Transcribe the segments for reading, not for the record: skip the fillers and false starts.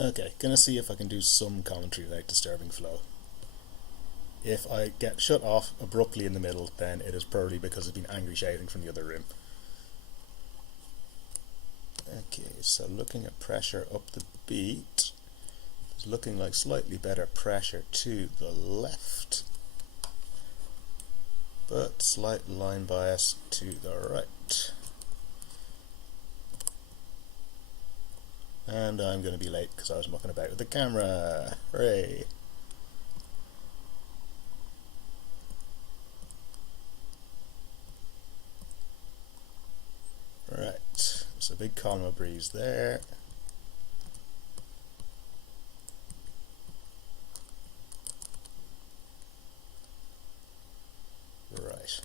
Okay, gonna see if I can do some commentary without disturbing flow. If I get shut off abruptly in the middle, then it is probably because I've been angry shouting from the other room. Okay, so looking at pressure up the beat, it's looking like slightly better pressure to the left, but slight line bias to the right. And I'm going to be late because I was mucking about with the camera. Hooray! Right, so big column of breeze there. Right,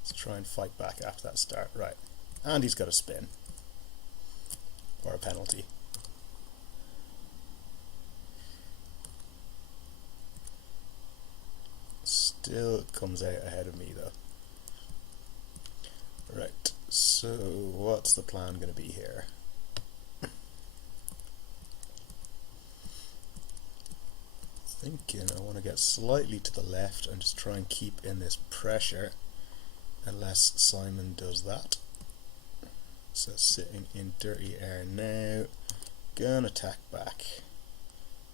let's try and fight back after that start. Right, and he's got a spin. Or a penalty. Still comes out ahead of me though. Right, so what's the plan going to be here? Thinking I want to get slightly to the left and just try and keep in this pressure unless Simon does that. So sitting in dirty air now, gonna tack back.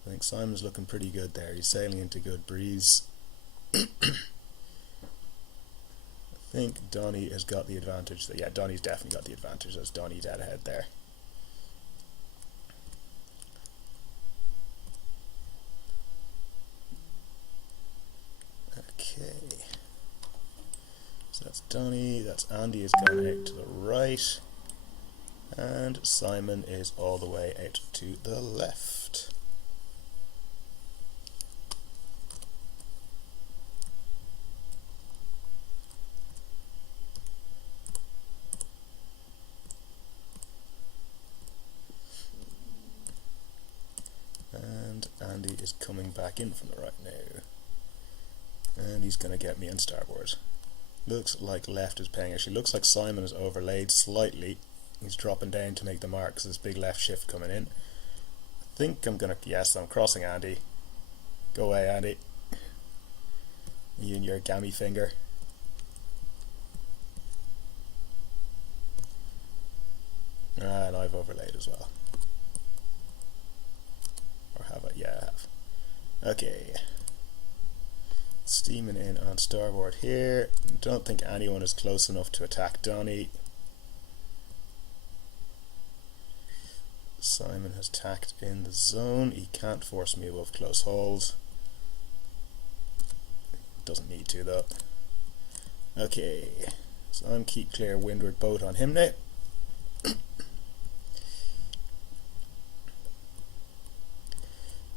I think Simon's looking pretty good there, he's sailing into good breeze. I think Donny has got the advantage. Yeah, Donny's definitely got the advantage. There's Donny dead ahead there. Okay, so that's Donny, that's Andy is going out to the right. And Simon is all the way out to the left. And Andy is coming back in from the right now. And he's going to get me on starboard. Looks like left is paying. Actually, looks like Simon is overlaid slightly. He's dropping down to make the mark because there's big left shift coming in. I think I'm gonna, yes, I'm crossing Andy. Go away, Andy. You and your gammy finger. And I've overlaid as well. Or have I? Yeah, I have. Okay. Steaming in on starboard here. Don't think anyone is close enough to attack Donny. Simon has tacked in the zone. He can't force me above close hauls. Doesn't need to though. Okay, so I'm keep clear windward boat on him now.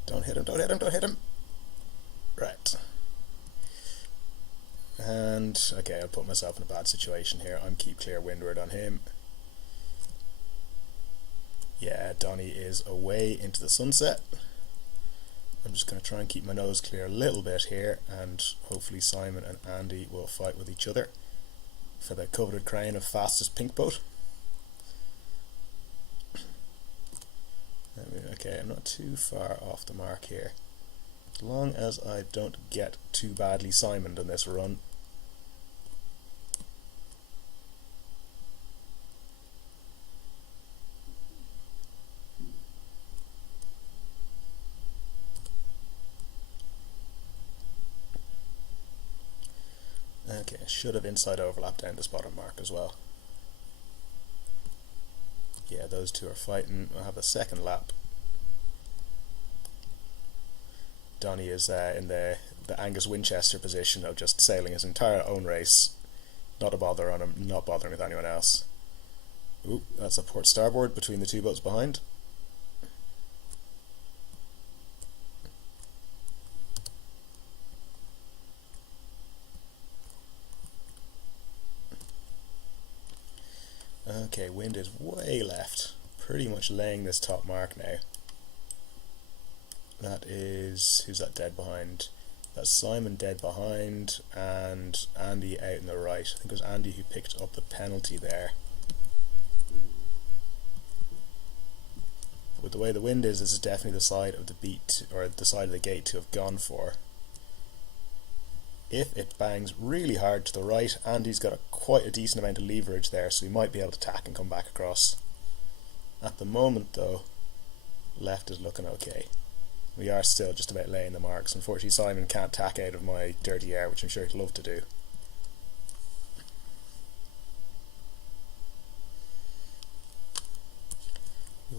Don't hit him, don't hit him, don't hit him. Right. And okay, I'll put myself in a bad situation here. I'm keep clear windward on him. Yeah, Donny is away into the sunset. I'm just going to try and keep my nose clear a little bit here, and hopefully Simon and Andy will fight with each other for the coveted crown of fastest pink boat. Okay, I'm not too far off the mark here. As long as I don't get too badly Simoned in this run. Okay, I should have inside overlap down this bottom mark as well. Yeah, those two are fighting. I'll have a second lap. Donny is in the Angus Winchester position of just sailing his entire own race. Not a bother on him, not bothering with anyone else. Ooh, that's a port starboard between the two boats behind. Okay, wind is way left. Pretty much laying this top mark now. That is, who's that dead behind? That's Simon dead behind, and Andy out in the right. I think it was Andy who picked up the penalty there. with the way the wind is, this is definitely the side of the beat, or the side of the gate to have gone for. If it bangs really hard to the right, Andy's got quite a decent amount of leverage there, so he might be able to tack and come back across. At the moment though, left is looking okay. We are still just about laying the marks. Unfortunately, Simon can't tack out of my dirty air, which I'm sure he'd love to do.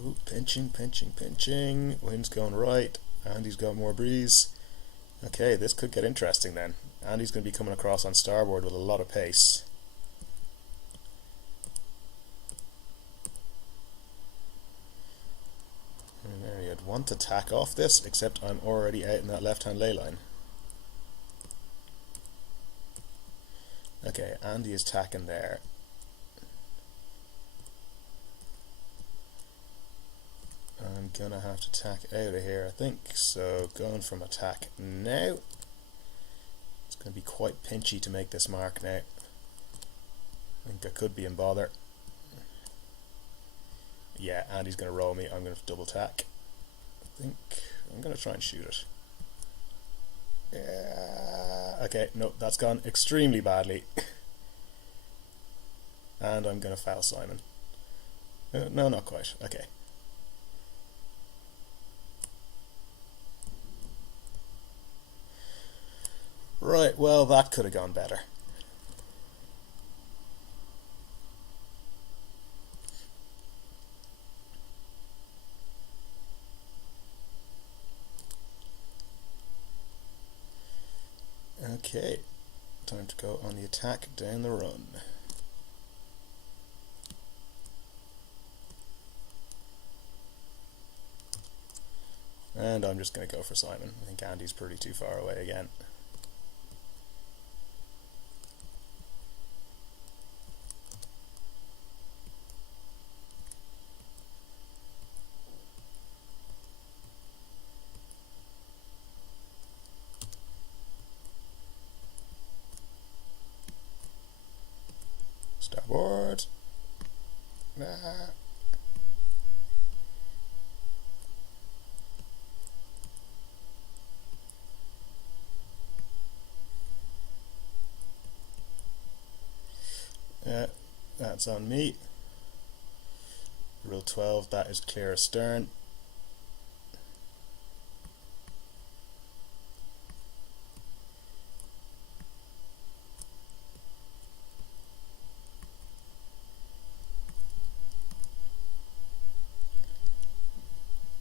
Ooh, pinching, pinching, pinching. Wind's going right. Andy's got more breeze. Okay, this could get interesting then. Andy's going to be coming across on starboard with a lot of pace. And there, I'd want to tack off this, except I'm already out in that left-hand ley line. Okay, Andy is tacking there. I'm gonna have to tack out of here, I think. So going from attack now. It's gonna be quite pinchy to make this mark now. I think I could be in bother. Yeah, Andy's gonna roll me. I'm gonna double tack. I think I'm gonna try and shoot it. Yeah. Okay, no, that's gone extremely badly. And I'm gonna foul Simon. No, not quite. Okay. Right, well, that could have gone better. Okay, time to go on the attack down the run. And I'm just going to go for Simon. I think Andy's pretty too far away again. Starboard. Nah. That's on me. Rule 12, that is clear astern.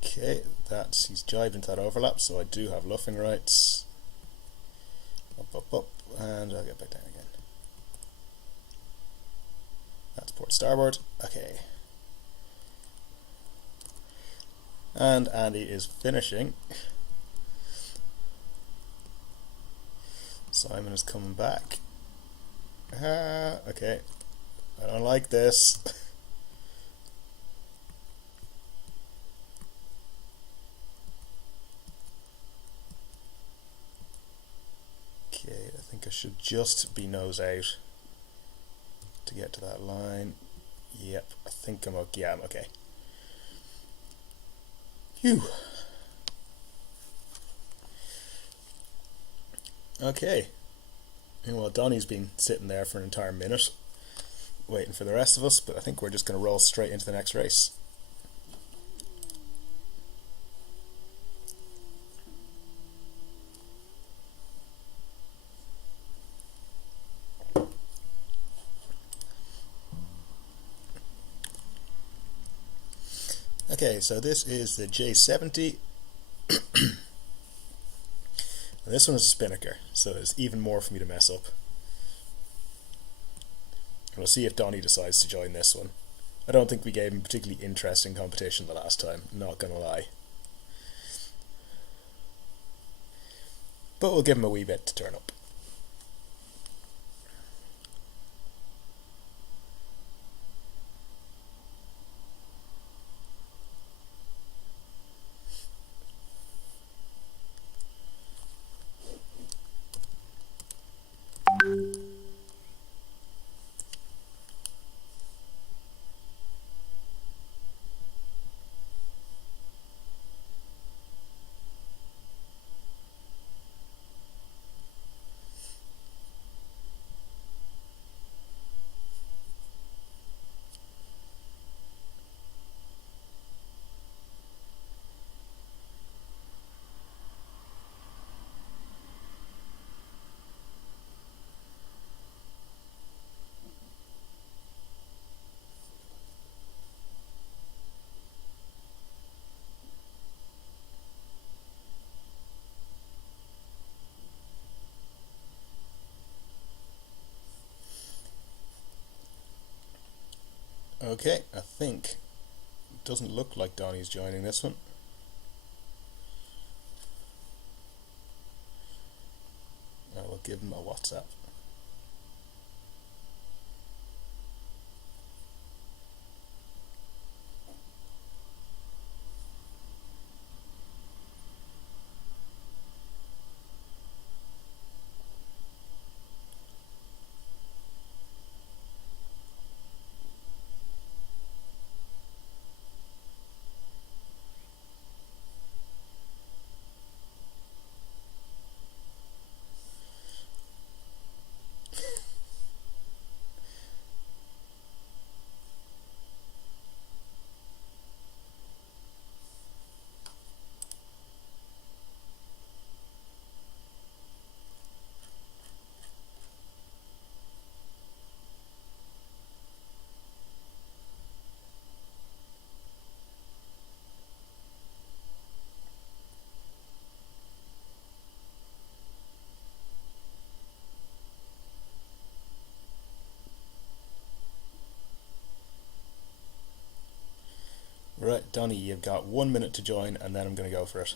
Okay, he's jived into that overlap, so I do have luffing rights. Up, up, up, and I'll get back down again. That's port starboard. Okay. And Andy is finishing. Simon is coming back. Okay. I don't like this. Okay, I think I should just be nose out to get to that line. Yep, I think I'm okay. Yeah, I'm okay. Phew. Okay. Well, Donnie's been sitting there for an entire minute waiting for the rest of us, but I think we're just going to roll straight into the next race. Okay, so this is the J70. This one is a spinnaker, so there's even more for me to mess up. And we'll see if Donnie decides to join this one. I don't think we gave him particularly interesting competition the last time, not gonna lie. But we'll give him a wee bit to turn up. Okay, I think it doesn't look like Donnie's joining this one. I will give him a WhatsApp. Right, Donnie, you've got 1 minute to join, and then I'm going to go for it.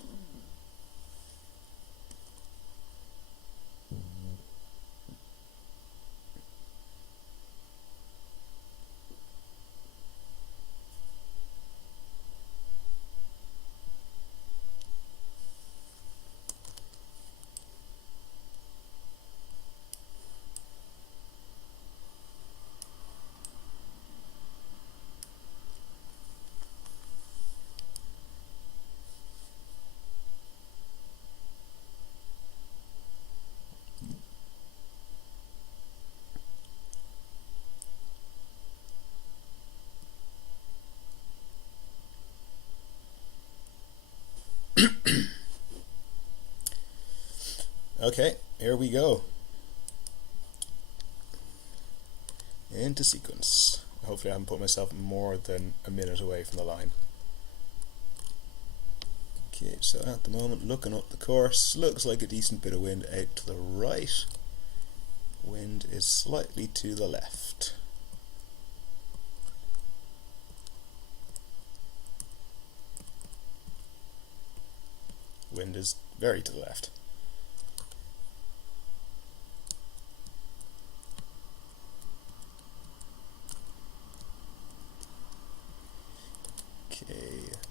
Okay, here we go. Into sequence. Hopefully I haven't put myself more than a minute away from the line. Okay, so at the moment, looking up the course, looks like a decent bit of wind out to the right. Wind is slightly to the left. Wind is very to the left. Okay,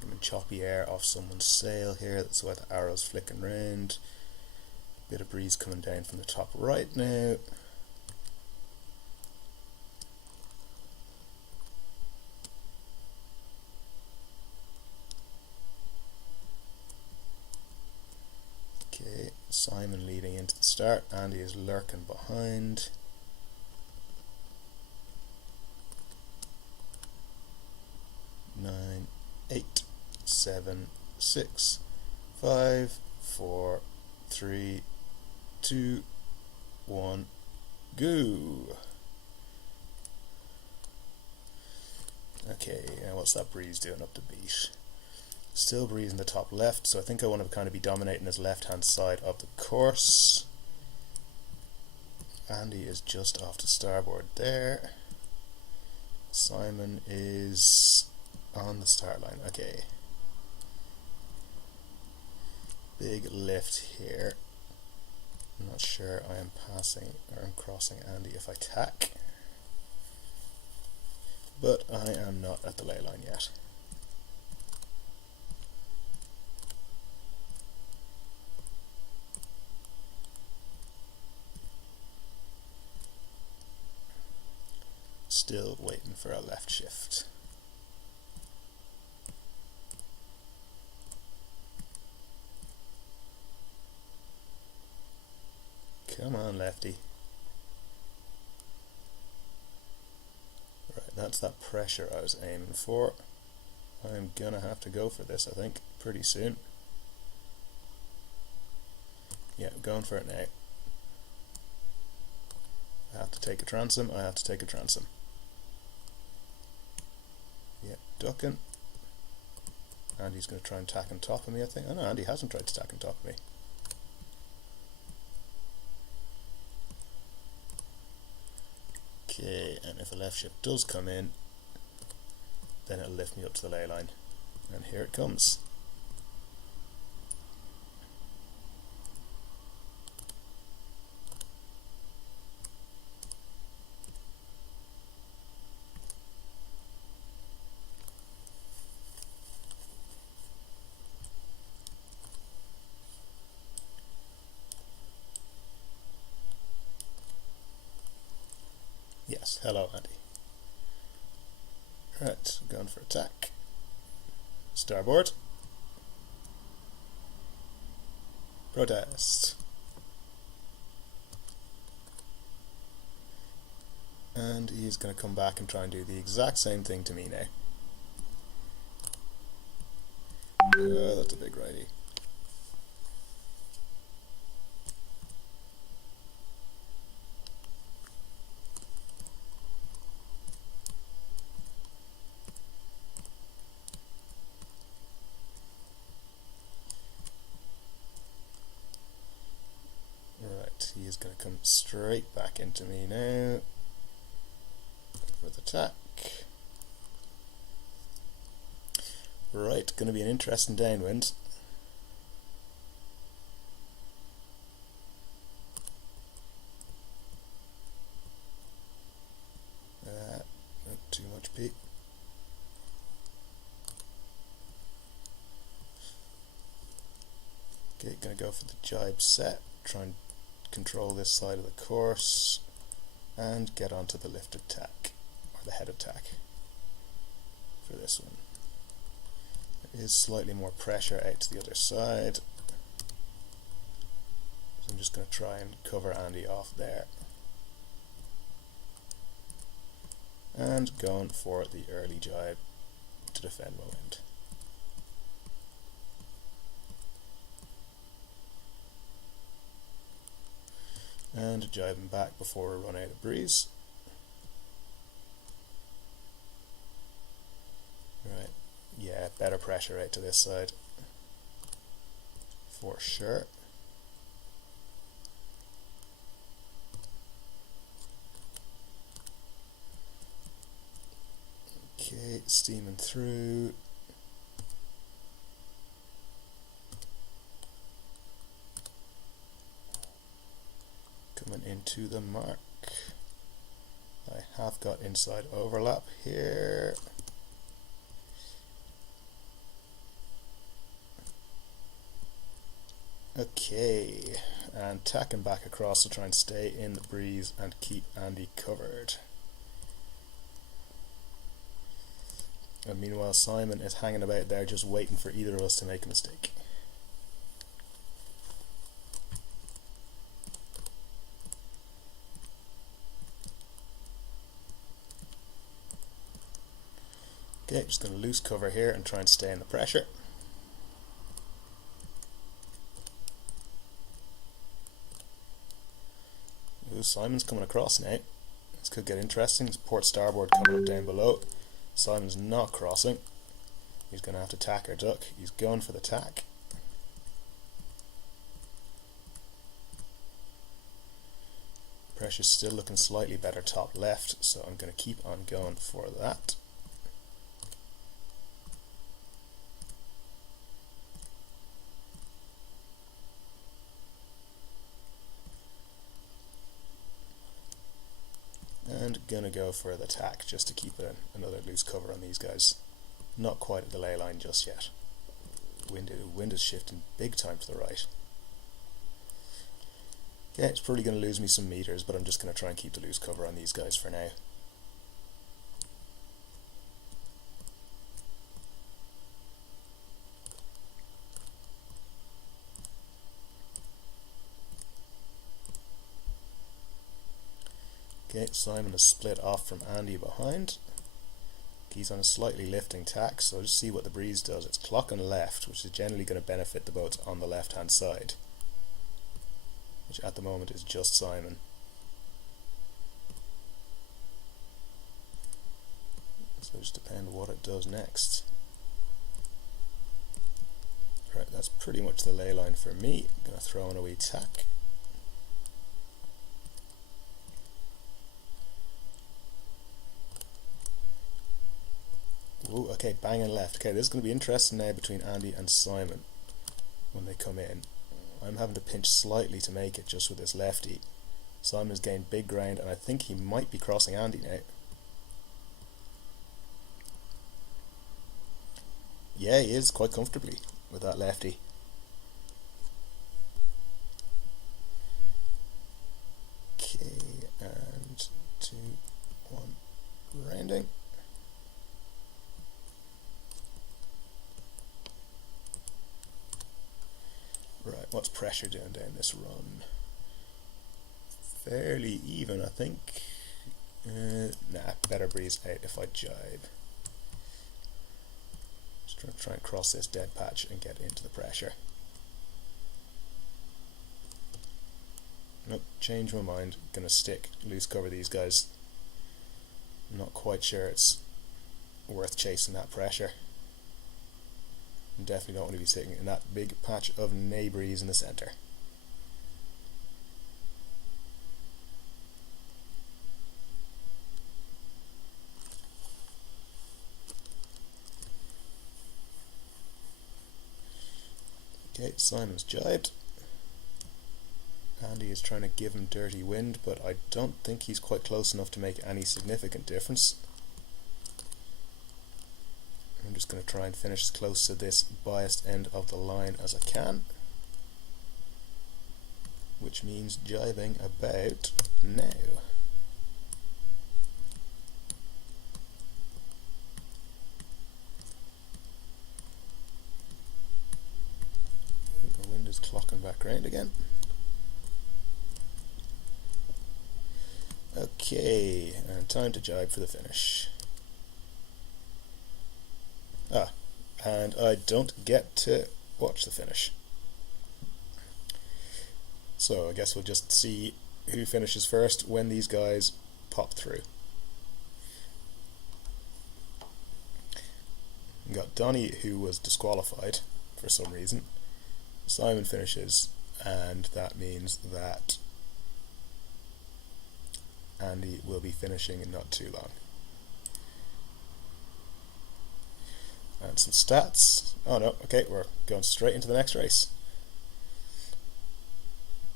getting choppy air off someone's sail here, that's why the arrow's flicking round. Bit of breeze coming down from the top right now. Okay, Simon leading into the start, Andy is lurking behind. Nine, 8, 7, 6, 5, 4, 3, 2, 1, go. Okay, now what's that breeze doing up the beat? Still breeze in the top left, so I think I want to kind of be dominating this left hand side of the course. Andy is just off to starboard there. Simon is on the start line. Okay. Big lift here. I'm not sure I am passing or I'm crossing Andy if I tack. But I am not at the ley line yet. Still waiting for a left shift. Come on, lefty. Right, that's that pressure I was aiming for. I'm gonna have to go for this, I think, pretty soon. Yeah, going for it now. I have to take a transom, I have to take a transom. Yeah, ducking. Andy's going to try and tack on top of me, I think. Oh no, Andy hasn't tried to tack on top of me. Okay, and if a left shift does come in, then it'll lift me up to the ley line. And here it comes. Yes, hello Andy. Right, going for attack. Starboard. Protest. And he's going to come back and try and do the exact same thing to me now. Oh, that's a big righty. He is going to come straight back into me now with attack. Right, going to be an interesting downwind. Not too much peak. Okay, going to go for the jibe set. Try and control this side of the course and get onto the lift attack or the head attack for this one. There is slightly more pressure out to the other side, so I'm just going to try and cover Andy off there and going for the early jibe to defend my wind. And jibing back before we run out of breeze. Right, yeah, better pressure out to this side for sure. Okay, steaming through. Coming into the mark. I have got inside overlap here. Okay, and tacking back across to try and stay in the breeze and keep Andy covered. And meanwhile Simon is hanging about there just waiting for either of us to make a mistake. Okay, just going to loose cover here and try and stay in the pressure. Ooh, Simon's coming across now. This could get interesting. It's port starboard coming up down below. Simon's not crossing. He's going to have to tack or duck. He's going for the tack. Pressure's still looking slightly better top left, so I'm going to keep on going for that. And gonna go for the tack just to keep another loose cover on these guys. Not quite at the ley line just yet. Wind is shifting big time to the right. Okay, it's probably going to lose me some meters, but I'm just going to try and keep the loose cover on these guys for now. Okay, Simon has split off from Andy behind. He's on a slightly lifting tack, so just see what the breeze does. It's clocking left, which is generally going to benefit the boats on the left hand side, which at the moment is just Simon. So just depend what it does next. Right, that's pretty much the ley line for me. I'm going to throw in a wee tack. Ooh, okay, banging left. Okay, this is going to be interesting now between Andy and Simon when they come in. I'm having to pinch slightly to make it just with this lefty. Simon's gained big ground, and I think he might be crossing Andy now. Yeah, he is quite comfortably with that lefty. Okay, and 2, 1, rounding. Right, what's pressure doing down this run? Fairly even, I think. Nah, better breeze out if I jibe. Just try and cross this dead patch and get into the pressure. Nope, change my mind. Gonna stick loose cover these guys. I'm not quite sure it's worth chasing that pressure. Definitely don't want to be sitting in that big patch of nay breeze in the centre. Okay, Simon's jibed. Andy is trying to give him dirty wind, but I don't think he's quite close enough to make any significant difference. I'm just going to try and finish as close to this biased end of the line as I can, which means jibing about now. The wind is clocking back round again. Okay, and time to jibe for the finish. And I don't get to watch the finish. So I guess we'll just see who finishes first when these guys pop through. We got Donnie, who was disqualified for some reason. Simon finishes, and that means that Andy will be finishing in not too long. And some stats. Oh no, okay, we're going straight into the next race.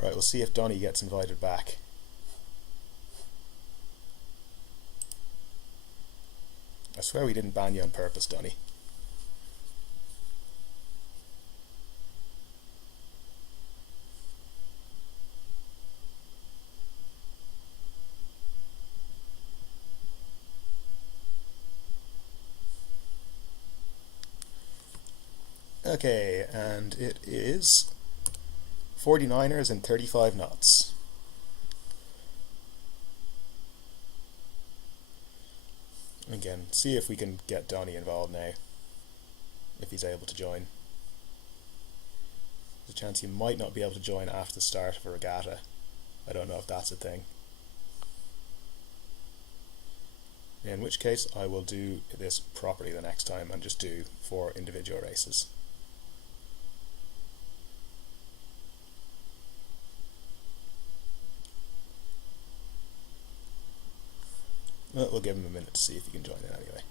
Right, we'll see if Donnie gets invited back. I swear we didn't ban you on purpose, Donnie. Okay, and it is 49ers and 35 knots. Again, see if we can get Donnie involved now, if he's able to join. There's a chance he might not be able to join after the start of a regatta. I don't know if that's a thing. In which case I will do this properly the next time and just do 4 individual races. Well, we'll give him a minute to see if he can join in anyway.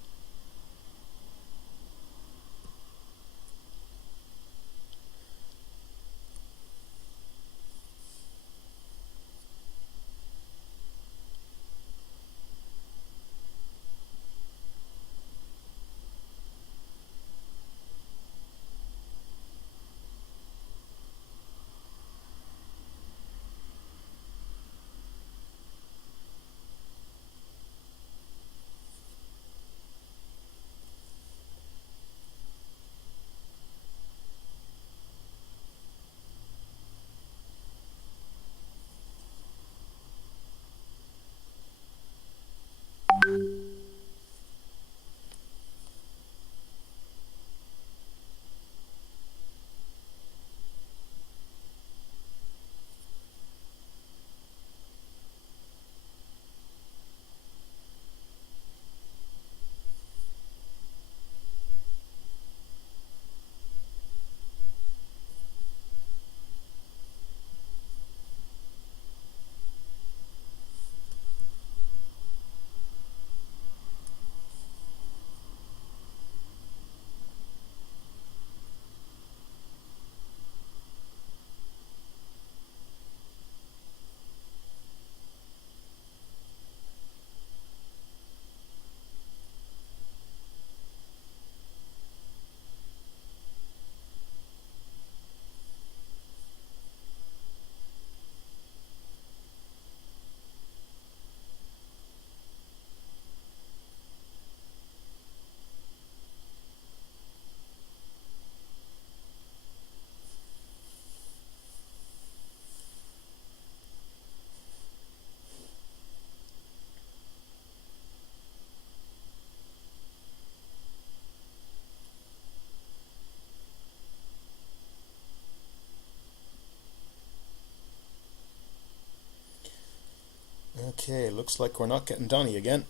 Okay, looks like we're not getting Donny again.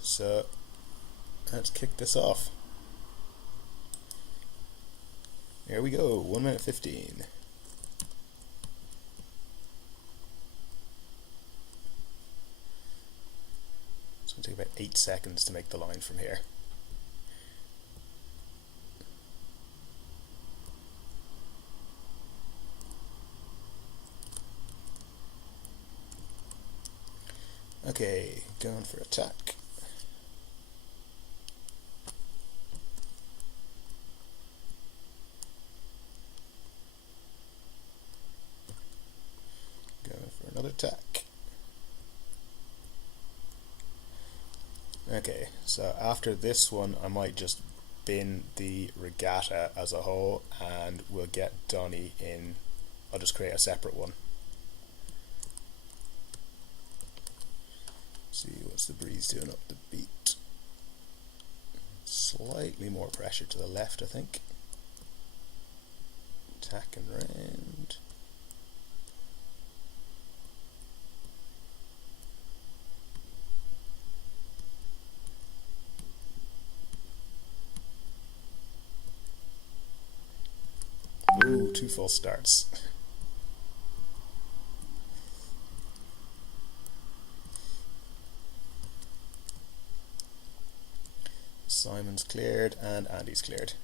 So let's kick this off. Here we go, 1 minute 15. It's going to take about 8 seconds to make the line from here. Okay, going for attack. Going for another attack. Okay, so after this one I might just bin the regatta as a whole and we'll get Donny in. I'll just create a separate one. See what's the breeze doing up the beat. Slightly more pressure to the left, I think. Tacking round. Ooh, 2 false starts. Simon's cleared and Andy's cleared.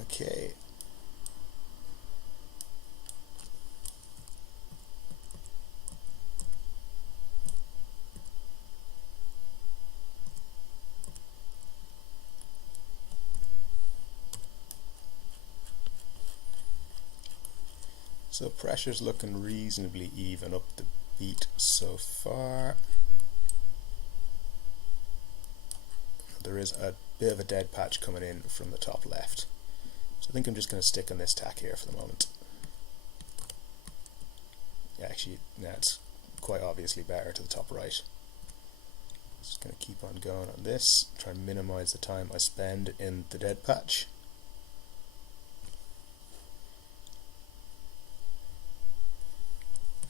Okay. So pressure's looking reasonably even up the beat so far. There is a bit of a dead patch coming in from the top left. So I think I'm just going to stick on this tack here for the moment. Yeah, actually, it's quite obviously better to the top right. Just going to keep on going on this, try and minimize the time I spend in the dead patch.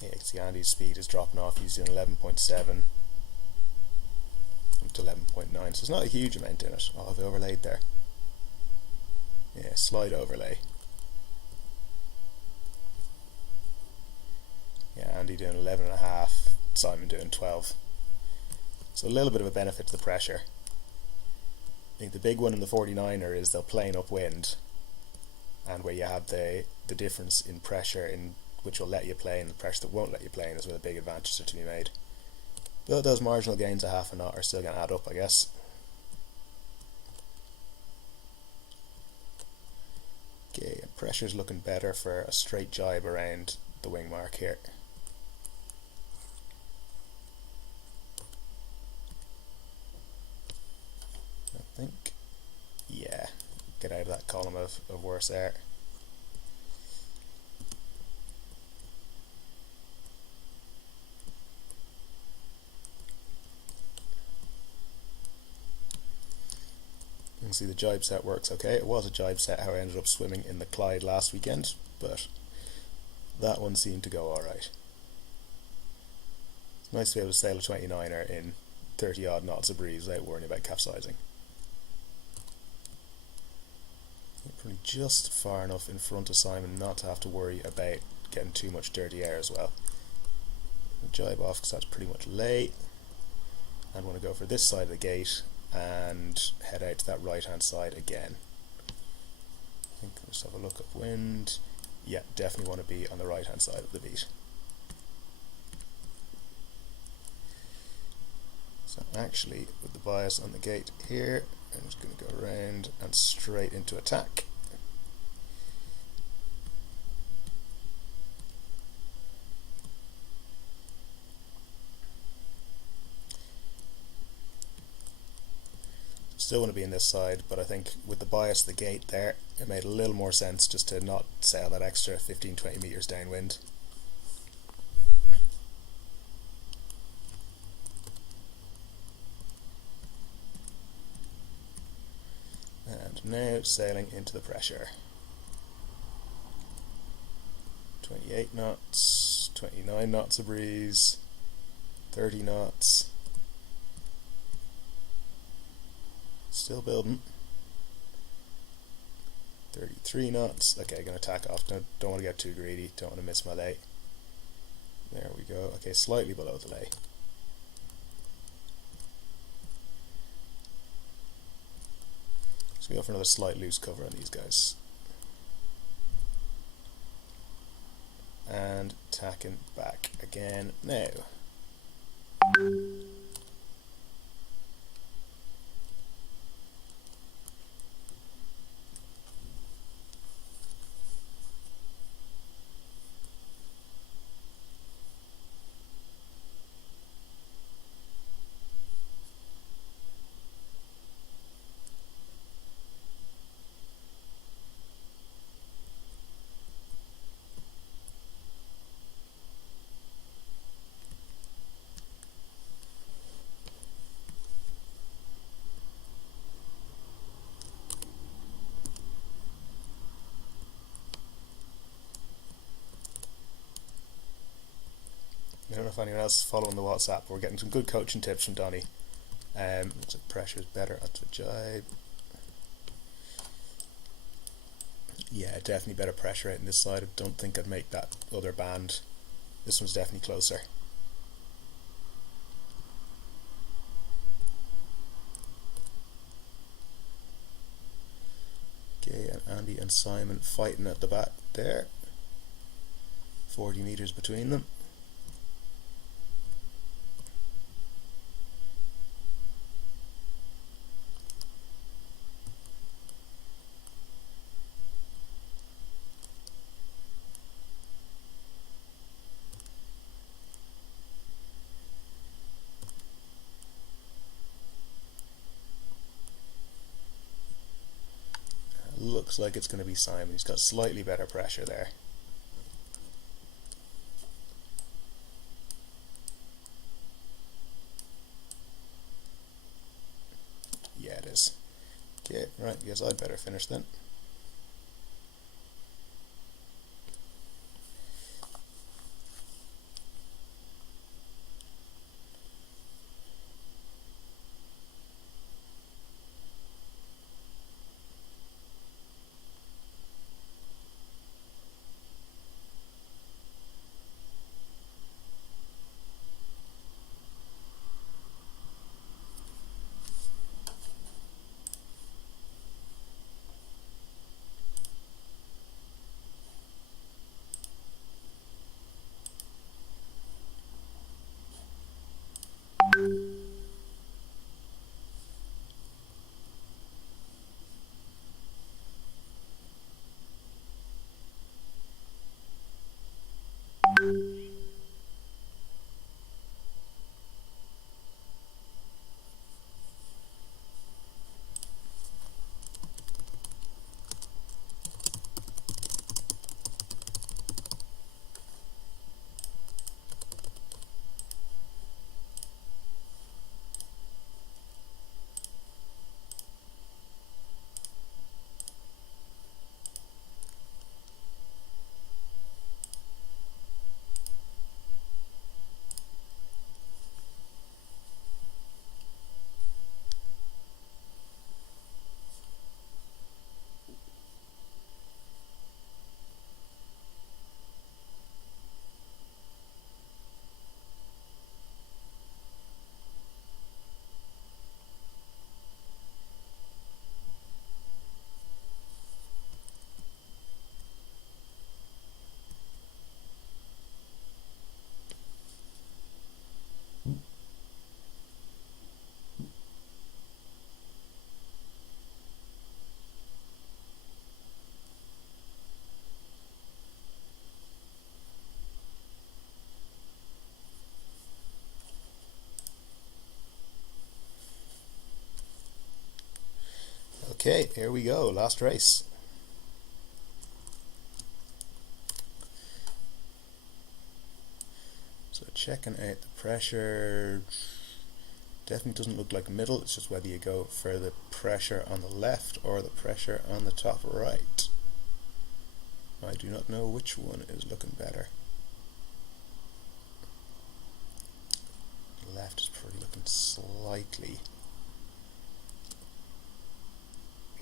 Yeah, you can see Andy's speed is dropping off. He's doing 11.7 up to 11.9, so there's not a huge amount in it. I'll have overlaid there. Yeah, slide overlay. Yeah, Andy doing 11.5, Simon doing 12. So a little bit of a benefit to the pressure. I think the big one in the 49er is they'll plane upwind, and where you have the difference in pressure in which will let you play and the pressure that won't let you play is where the big advantages are to be made. But those marginal gains of half a knot are still going to add up, I guess. Okay, and pressure's looking better for a straight jibe around the wing mark here. I think, yeah, get out of that column of worse air. You can see the jibe set works okay. It was a jibe set how I ended up swimming in the Clyde last weekend, but that one seemed to go alright. It's nice to be able to sail a 29er in 30 odd knots of breeze without worrying about capsizing. Probably just far enough in front of Simon not to have to worry about getting too much dirty air as well. Jibe off because that's pretty much lay. And want to go for this side of the gate and head out to that right hand side again. I think let's have a look upwind. Yeah, definitely want to be on the right hand side of the beat. So actually with the bias on the gate here, I'm just going to go around and straight into attack. Still want to be in this side, but I think with the bias of the gate there, it made a little more sense just to not sail that extra 15-20 meters downwind. now sailing into the pressure. 28 knots, 29 knots of breeze, 30 knots. Still building. 33 knots. Okay, I'm going to tack off. Don't want to get too greedy. Don't want to miss my lay. There we go. Okay, slightly below the lay. So we go for another slight loose cover on these guys. And tacking back again now. I don't know if anyone else is following the WhatsApp, but we're getting some good coaching tips from Donny. Looks like pressure is better onto a jibe. Yeah, definitely better pressure out in this side. I don't think I'd make that other band. This one's definitely closer. Okay, and Andy and Simon fighting at the back there. 40 meters between them. Looks like it's going to be Simon. He's got slightly better pressure there. Yeah, it is. Okay, right, I guess I'd better finish then. Okay, here we go, last race. So checking out the pressure, Definitely doesn't look like middle, it's just whether you go for the pressure on the left or the pressure on the top right. I do not know which one is looking better. The left is probably looking slightly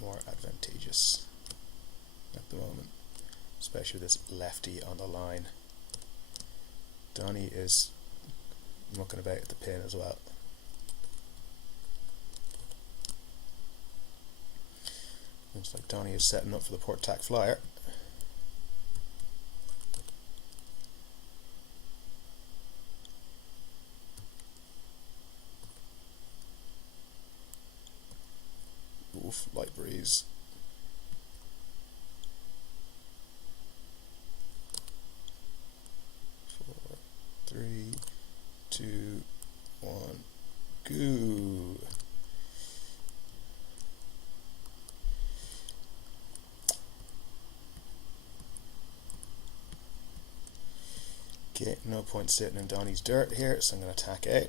more advantageous at the moment, especially with this lefty on the line. Donny is mucking about at the pin as well. Looks like Donny is setting up for the port tack flyer. Oof, light breeze. Four, 3, 2, 1, go. Okay, no point sitting in Donny's dirt here, so I'm going to tack out.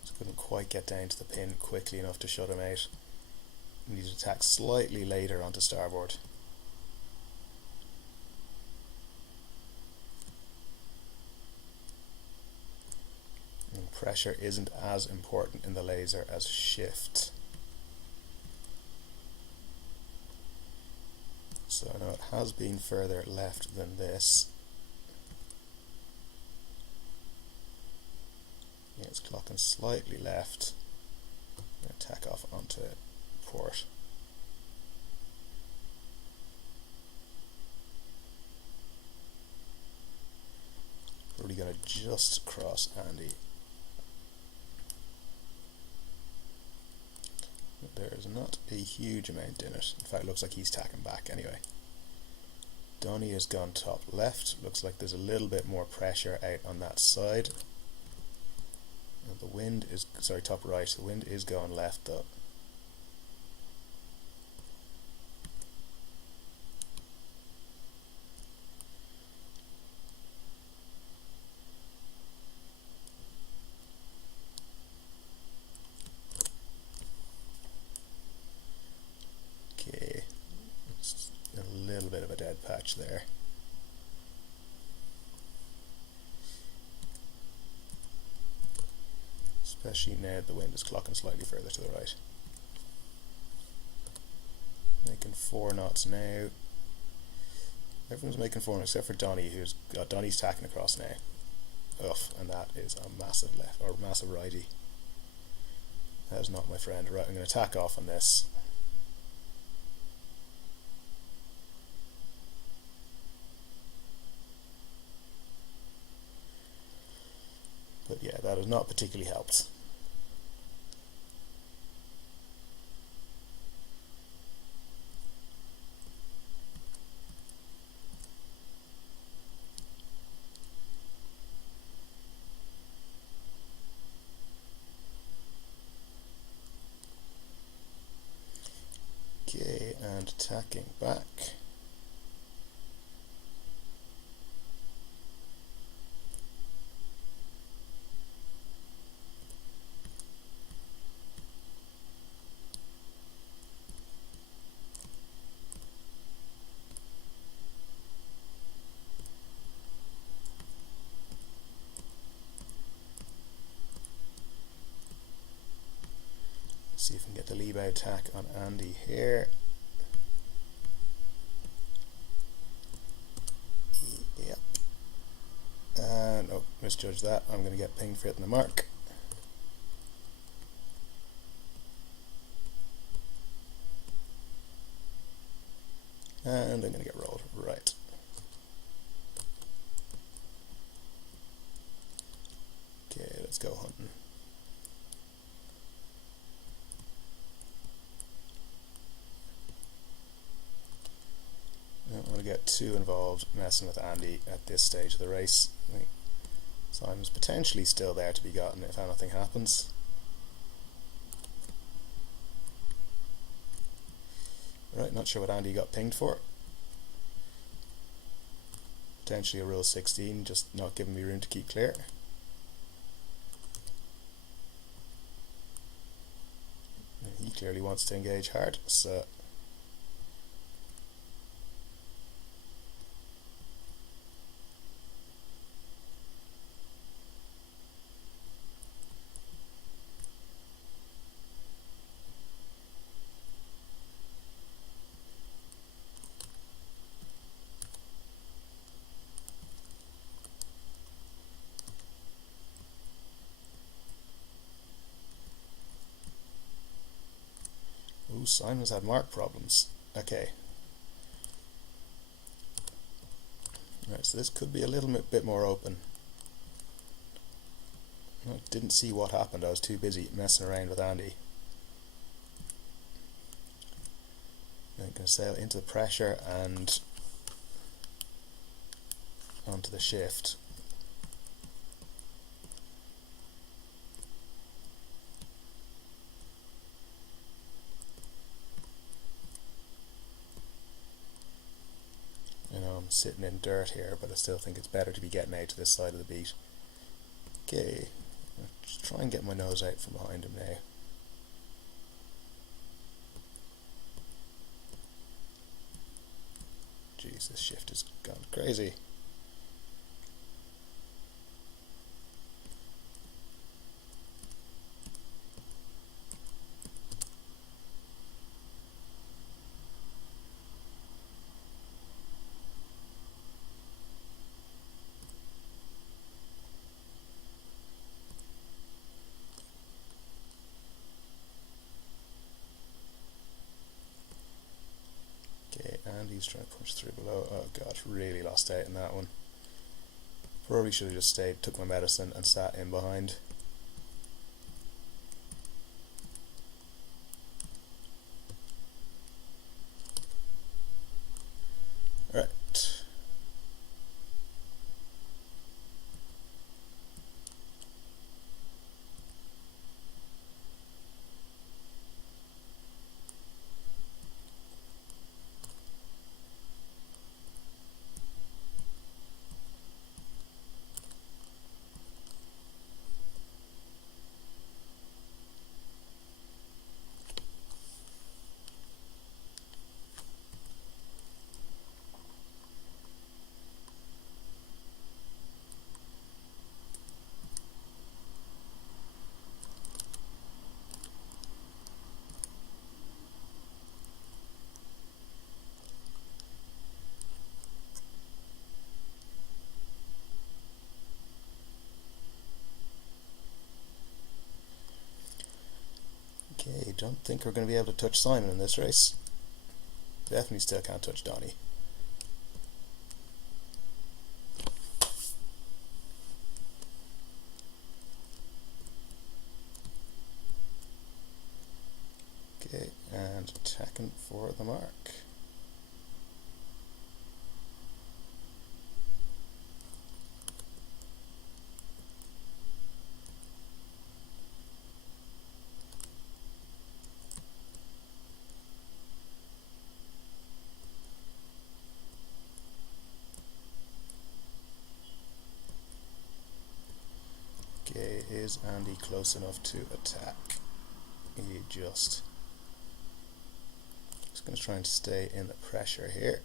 Just couldn't quite get down to the pin quickly enough to shut him out. Need to tack slightly later onto starboard. And pressure isn't as important in the laser as shift. So I know it has been further left than this. Yeah, it's clocking slightly left. I'm going to tack off onto port. Probably going to just cross Andy. There's not a huge amount in it. In fact, it looks like he's tacking back anyway. Donny has gone top left. Looks like there's a little bit more pressure out on that side. And the wind is, sorry, top right. The wind is going left though. Bit of a dead patch there. Especially now the wind is clocking slightly further to the right. Making 4 knots now. Everyone's making 4 knots except for Donny, who's got Donny's tacking across now. Ugh, and that is a massive left or massive righty. That is not my friend. Right, I'm going to tack off on this. But yeah, that has not particularly helped. Okay, and tacking back. See if we can get the lee bow tack on Andy here. Yep. And oh, misjudged that. I'm going to get pinged for hitting the mark. And I'm going to get rolled. Right. Okay, let's go hunting. I don't want to get too involved messing with Andy at this stage of the race. Simon's potentially still there to be gotten if anything happens. Right, not sure what Andy got pinged for. Potentially a rule 16, just not giving me room to keep clear. He clearly wants to engage hard, so ooh, Simon's had mark problems. Okay. Right, so this could be a little bit more open. I didn't see what happened, I was too busy messing around with Andy. I'm going to sail into the pressure and onto the shift. You know, I'm sitting in dirt here, but I still think it's better to be getting out to this side of the beat. Okay, I'll just try and get my nose out from behind him now. Jeez, this shift has gone crazy. And he's trying to punch through below. Oh god, really lost out in that one. Probably should have just stayed, took my medicine and sat in behind. Right. Okay, don't think we're going to be able to touch Simon in this race. Definitely still can't touch Donnie. Okay, and attacking for the mark. Okay, is Andy close enough to attack? He just going to try and stay in the pressure here.